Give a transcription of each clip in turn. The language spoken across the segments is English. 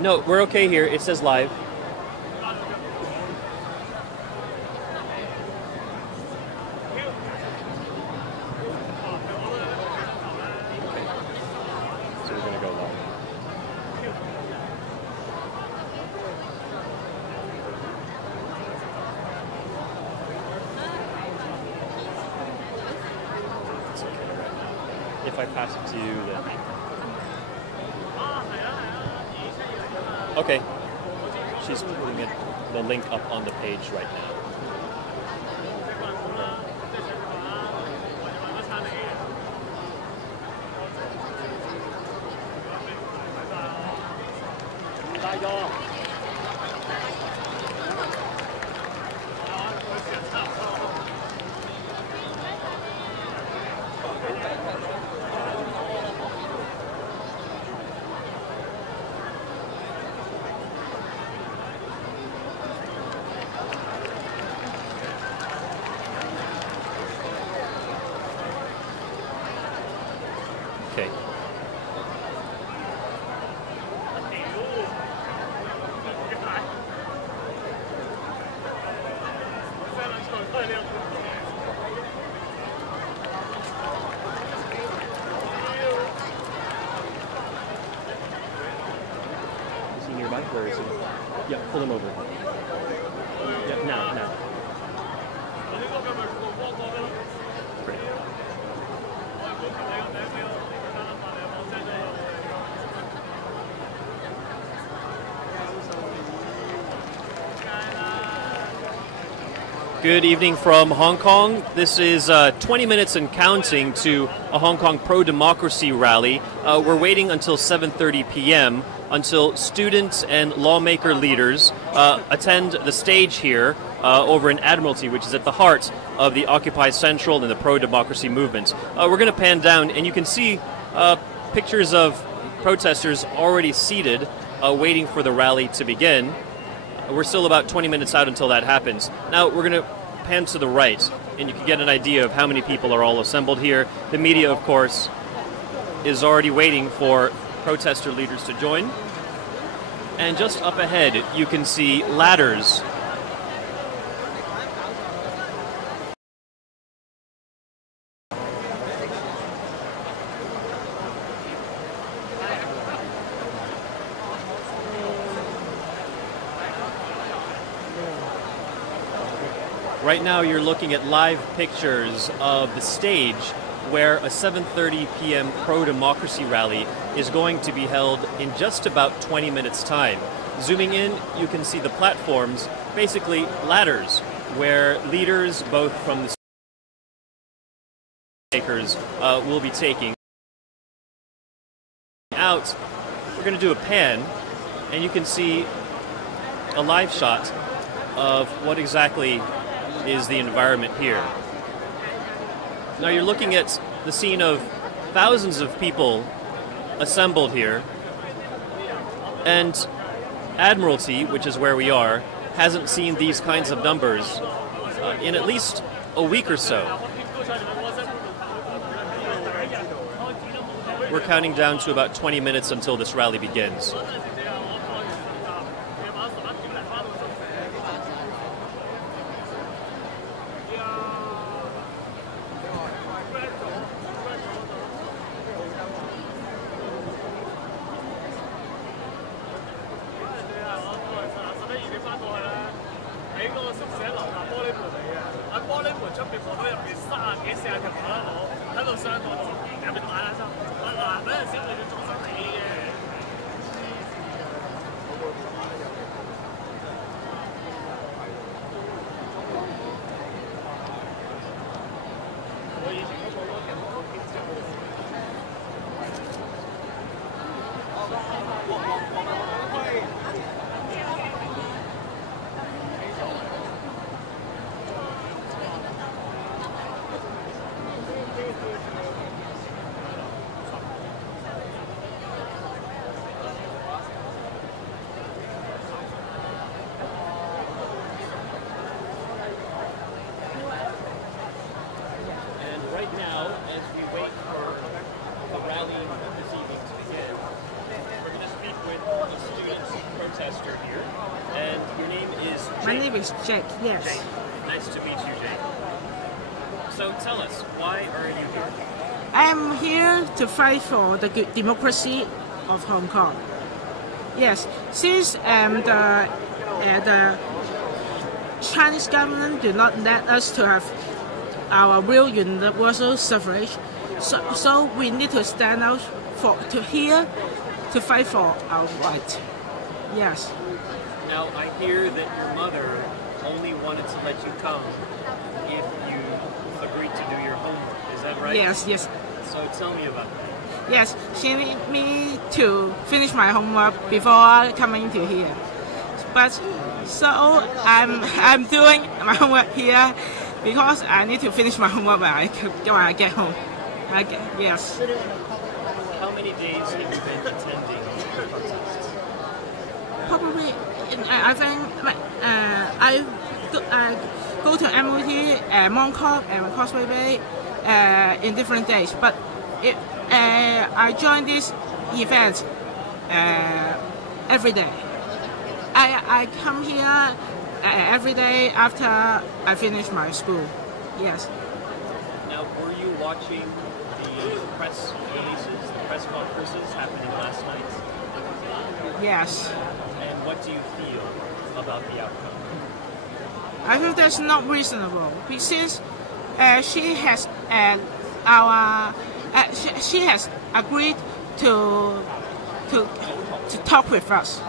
No, we're okay here. It says live. So we're going to go live. It's okay right now. If I pass it to you, then... Okay. She's putting the link up on the page right now. Okay. Is he nearby? Where is he? Yeah, pull him over. Yeah, now. Great. Good evening from Hong Kong. This is 20 minutes and counting to a Hong Kong pro-democracy rally. We're waiting until 7:30 p.m. until students and lawmaker leaders attend the stage here over in Admiralty, which is at the heart of the Occupy Central and the pro-democracy movement. We're going to pan down, and you can see pictures of protesters already seated, waiting for the rally to begin. We're still about 20 minutes out until that happens. Now we're going to pan to the right, and you can get an idea of how many people are all assembled here. The media, of course, is already waiting for protester leaders to join. And just up ahead, you can see ladders. Right now you're looking at live pictures of the stage where a 7:30 p.m. pro-democracy rally is going to be held in just about 20 minutes' time. Zooming in, you can see the platforms, basically ladders, where leaders both from the makers will be taking out. We're going to do a pan, and you can see a live shot of what exactly is the environment here. Now you're looking at the scene of thousands of people assembled here, and Admiralty, which is where we are, hasn't seen these kinds of numbers in at least a week or so. We're counting down to about 20 minutes until this rally begins. protester here, and your name is Jake. My name is Jake, yes. Jake. Nice to meet you, Jake. So tell us, why are you here? I am here to fight for the democracy of Hong Kong. Yes, since the Chinese government do not let us to have our real universal suffrage, so we need to stand out to fight for our right. Yes. Now, I hear that your mother only wanted to let you come if you agreed to do your homework. Is that right? Yes, yes. So tell me about that. Yes, she need me to finish my homework before coming to here. But so I'm doing my homework here because I need to finish my homework when I get home. Yes. How many days have you been attending the protests? Probably, I think I go to MOT, Mong Kok, and Causeway Bay in different days. But I join this event every day. I come here every day after I finish my school. Yes. Now, were you watching the press releases, the press conferences happening last night? Yes. And what do you feel about the outcome? I feel that's not reasonable because she has she has agreed to talk with us,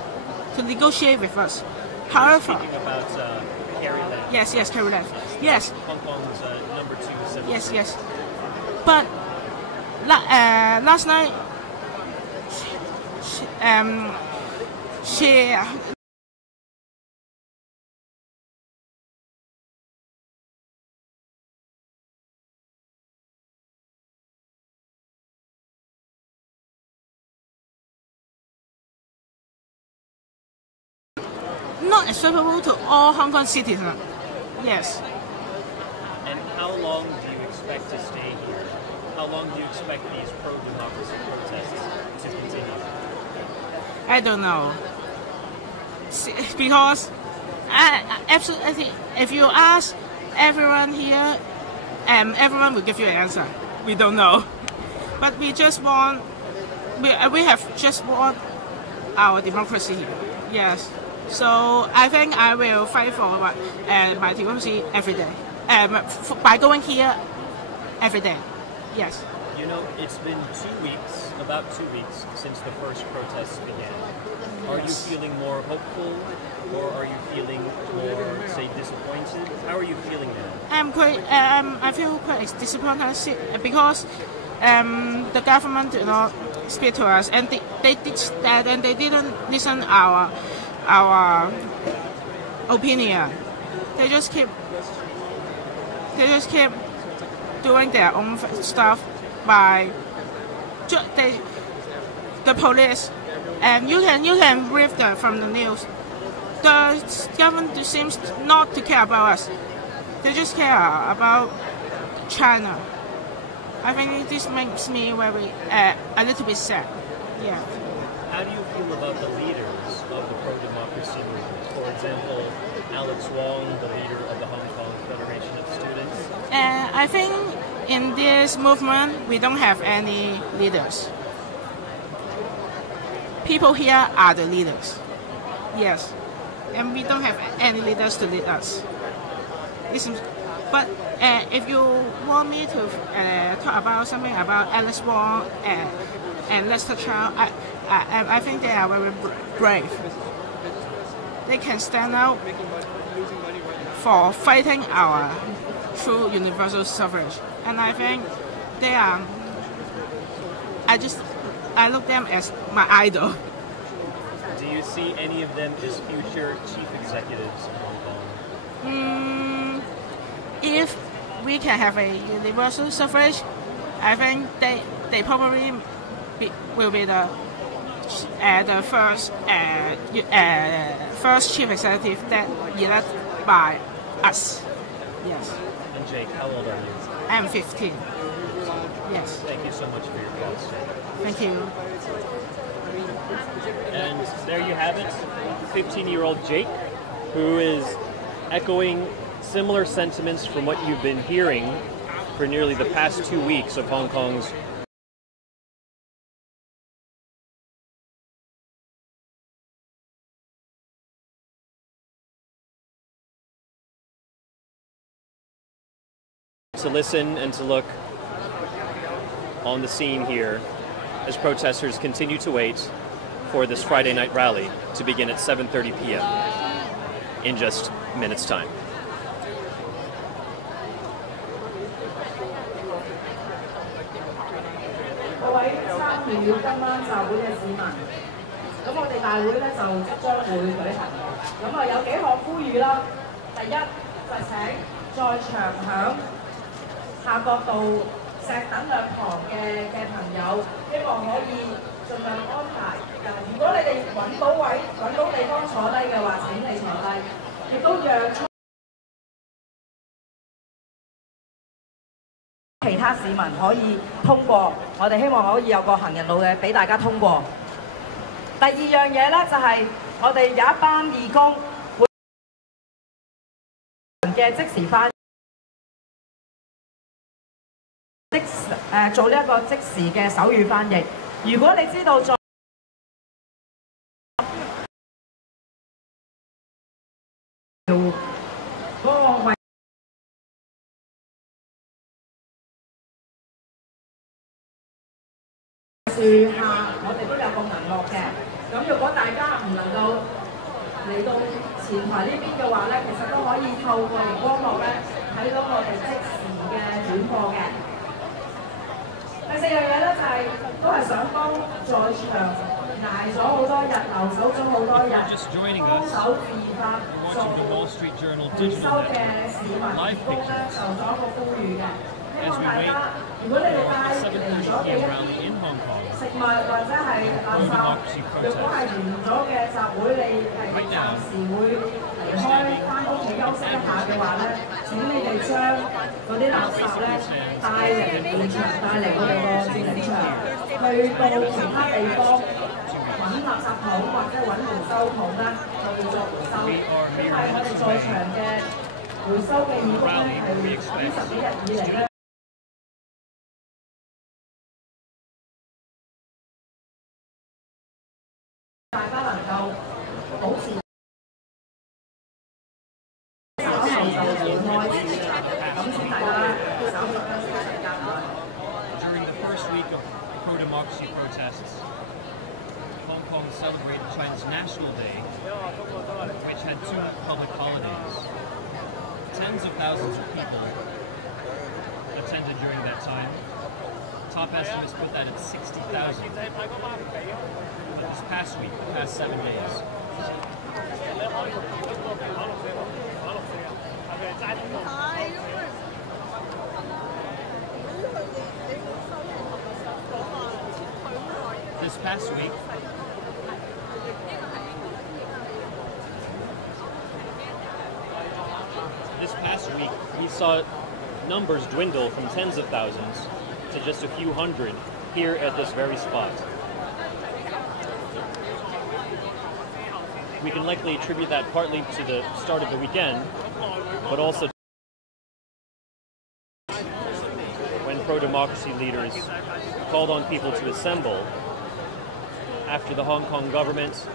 to negotiate with us. However, Speaking about Carrie Lam. yes, Carrie Lam. Yes, Hong Kong's number 2 senator. yes. But last night, she not acceptable to all Hong Kong citizens. Yes. And how long do you expect to stay here? How long do you expect these pro-democracy protests to continue? I don't know. Because absolutely, if you ask everyone here, everyone will give you an answer. We don't know. But we just want, we have just want our democracy here. Yes. So I think I will fight for my democracy every day. By going here every day. Yes. You know, it's been 2 weeks, about 2 weeks, since the first protests began. Are you feeling more hopeful, or are you feeling more, say, disappointed? How are you feeling now? I feel quite disappointed because the government did not speak to us, and they did that, and they didn't listen our opinion. They just keep doing their own stuff by the police, and you can read from the news. The government seems not to care about us. They just care about China. I think this makes me very a little bit sad. Yeah. How do you feel about the leaders of the pro-democracy movement? For example, Alex Wong, the leader of the Hong Kong Federation of Students. I think in this movement, we don't have any leaders. People here are the leaders. Yes. And we don't have any leaders to lead us. But if you want me to talk about something about Alex Wong and Lester Chow, I think they are very brave. They can stand out for fighting our true universal suffrage. And I think they are, I look them as my idol. Do you see any of them as future chief executives in Hong Kong? If we can have a universal suffrage, I think they probably will be the first chief executive that elected by us. Yes. And Jake, how old are you? I'm 15. Yes. Thank you so much for your thoughts. Thank you. And there you have it, 15-year-old Jake, who is echoing similar sentiments from what you've been hearing for nearly the past 2 weeks of Hong Kong's to listen and to look on the scene here as protesters continue to wait for this Friday night rally to begin at 7:30 p.m. in just minutes' time. 各位參與今晚集會嘅市民，咁我哋大會咧就即將會舉行。咁啊有幾項呼籲啦。第一就請在場響夏慤道石等兩旁嘅朋友，希望可以盡量安排。如果你哋揾到位、揾到地方坐低嘅話，請你坐低，亦都讓其他市民可以通過。我哋希望可以有個行人路嘅俾大家通過。第二樣嘢咧就係、我哋有一班義工會嘅即時翻。做呢一個即時嘅手語翻譯。如果你知道在嗰個位樹下，我哋都有個銀幕嘅。咁如果大家唔能夠嚟到前台呢邊嘅話咧，其實都可以透過熒光幕咧睇到我哋即時嘅轉播嘅。第四樣嘢咧就係、都係想幫在場捱咗好多日、留守咗好多日、幫手自發做回收嘅市民義工咧，就做一個呼籲嘅。希望大家，如果你哋帶嚟咗嘅一啲食物或者係垃圾，若果係完咗嘅集會，你係暫時會離開翻屋企休息一下嘅話咧，請你哋將嗰啲垃圾咧帶嚟現場，帶嚟我哋個佔領場，去到其他地方揾垃圾桶或者揾回收桶咧，去作回收。因為我哋在場嘅回收嘅義工咧係呢10幾日以嚟咧。大家能夠保持稍後就離開，咁請大家稍後休息一陣間。During the first week of pro-democracy protests, Hong Kong celebrated China's National Day, which had 2 public holidays. Tens of thousands of people attended during that time. Top estimates put that at 60,000. But this past week, the past 7 days, this past week, we saw numbers dwindle from tens of thousands to just a few hundred here at this very spot. We can likely attribute that partly to the start of the weekend, but also when pro-democracy leaders called on people to assemble after the Hong Kong government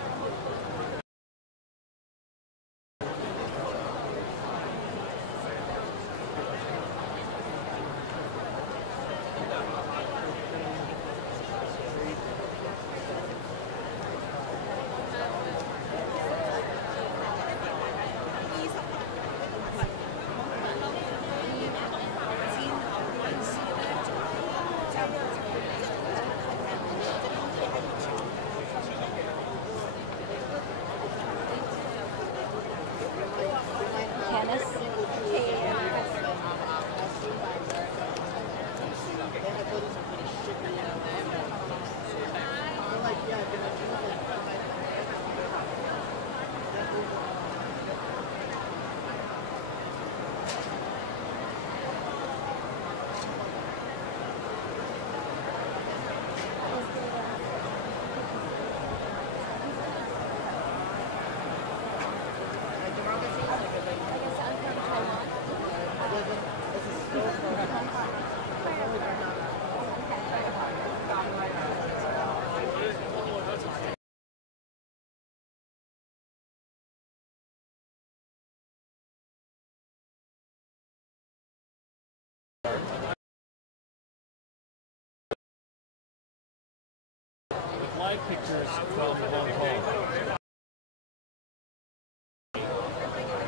live pictures from Hong Kong.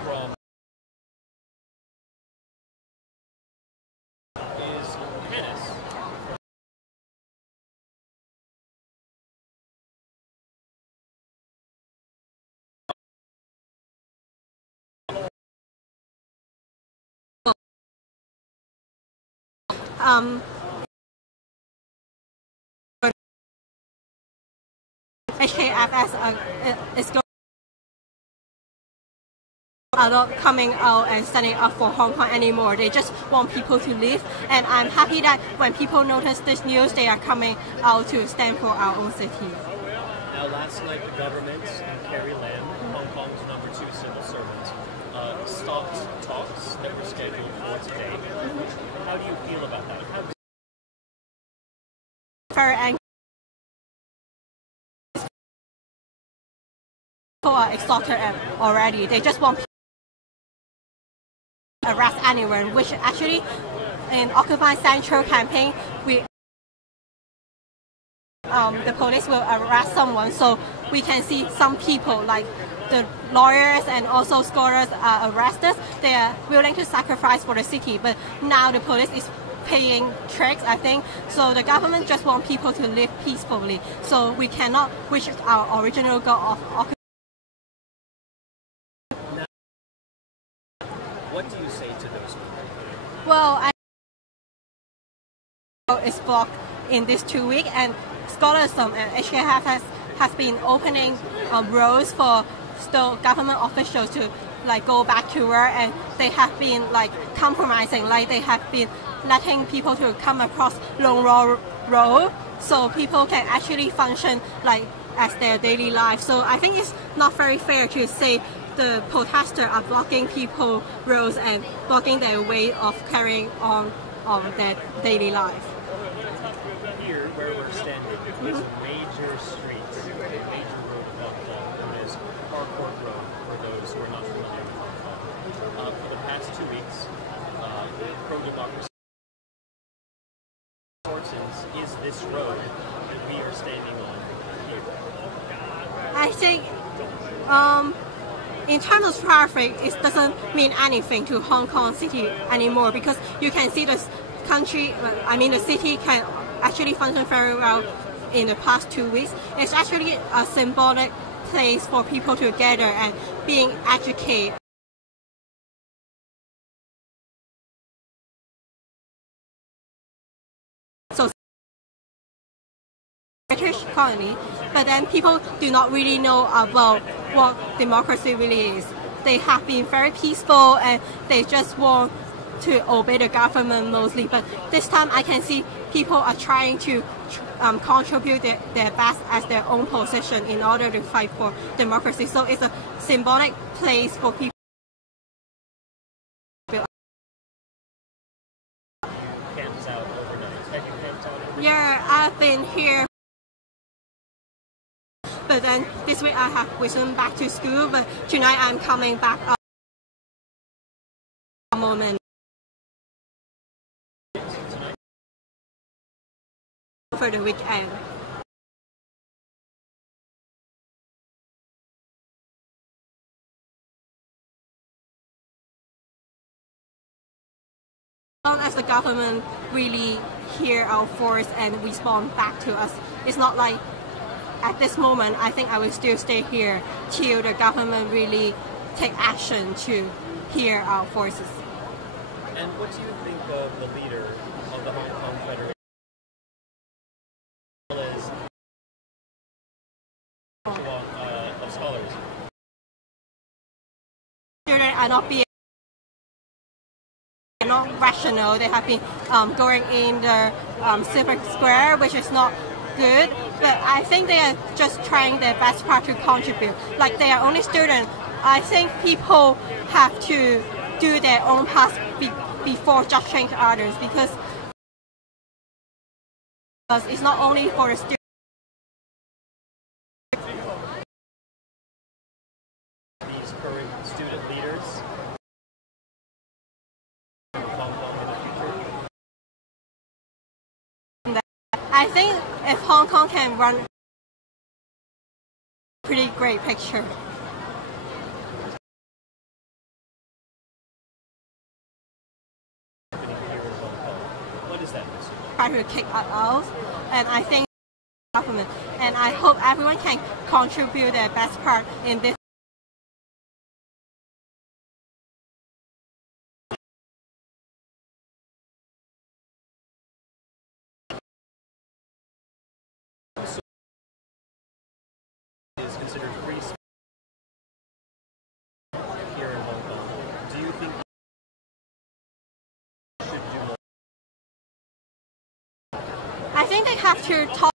From is Kenneth. HKFS is not coming out and standing up for Hong Kong anymore. They just want people to leave, and I'm happy that when people notice this news, they are coming out to stand for our own city. Now, last night the government and Carrie Lam, Hong Kong's #2 civil servant, stopped talks that were scheduled for today. How do you feel about that? Very angry. People are exhausted already. They just want to arrest anyone, which actually in Occupy Central campaign, the police will arrest someone, so we can see some people like the lawyers and also scholars are arrested. They are willing to sacrifice for the city, but now the police is paying tricks, I think. So the government just want people to live peacefully. So we cannot reach our original goal of occupy. What do you say to those people? Well, it's blocked in this 2 weeks, and scholarism and HKF has been opening roads for still government officials to like go back to work, and they have been like compromising, like they have been letting people to come across Long Road so people can actually function like as their daily life. So I think it's not very fair to say the protesters are blocking people roads and blocking their way of carrying on their daily life. Here, where we're standing, is a major street, a major road of Hong Kong, known as Harcourt Road, for those who are not familiar with Hong Kong. For the past 2 weeks, pro-democracy is this road that we are standing on here. I think in terms of traffic, it doesn't mean anything to Hong Kong City anymore, because you can see the country, the city can actually function very well in the past 2 weeks. It's actually a symbolic place for people to gather and being educated. So British colony, but then people do not really know about what democracy really is. They have been very peaceful and they just want to obey the government mostly, but this time I can see people are trying to contribute their best as their own position in order to fight for democracy. So it's a symbolic place for people. Camped out overnight. Have you camped out overnight? Yeah, I've been here. But then this week I have resumed back to school, but tonight I'm coming back up a moment. For the weekend. As long as the government really hear our voice and respond back to us, it's not like at this moment I think I will still stay here till the government really take action to hear our voices. And what do you think of the leader of the Hong Kong Federation? Of scholars. Students are not rational. They have been going in the civic square, which is not good. But I think they are just trying their best part to contribute. Like they are only students. I think people have to do their own part before judging others, because it's not only for the students. These current student leaders of Hong Kong in the future? I think if Hong Kong can run pretty great picture. What is that message? Try to kick us out, and I think government, and I hope everyone can contribute their best part in this. Is considered free speech here in Hong Kong. Do you think we should do more? I think they have to talk.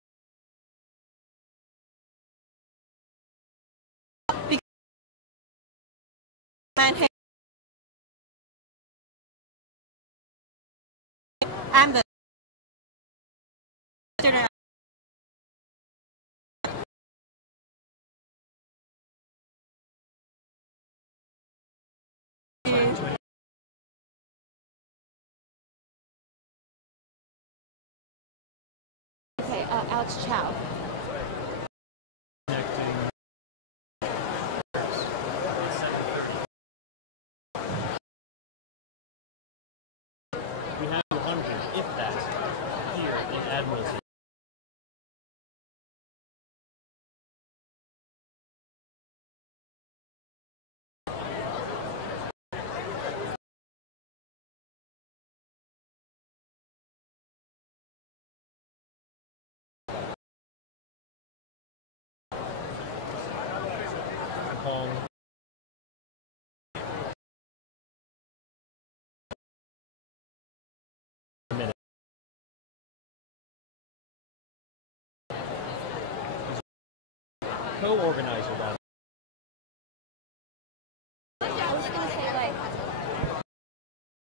And the student. Okay, Alex Chow. We have 200, if that, here in Admiralty. Hong co-organizer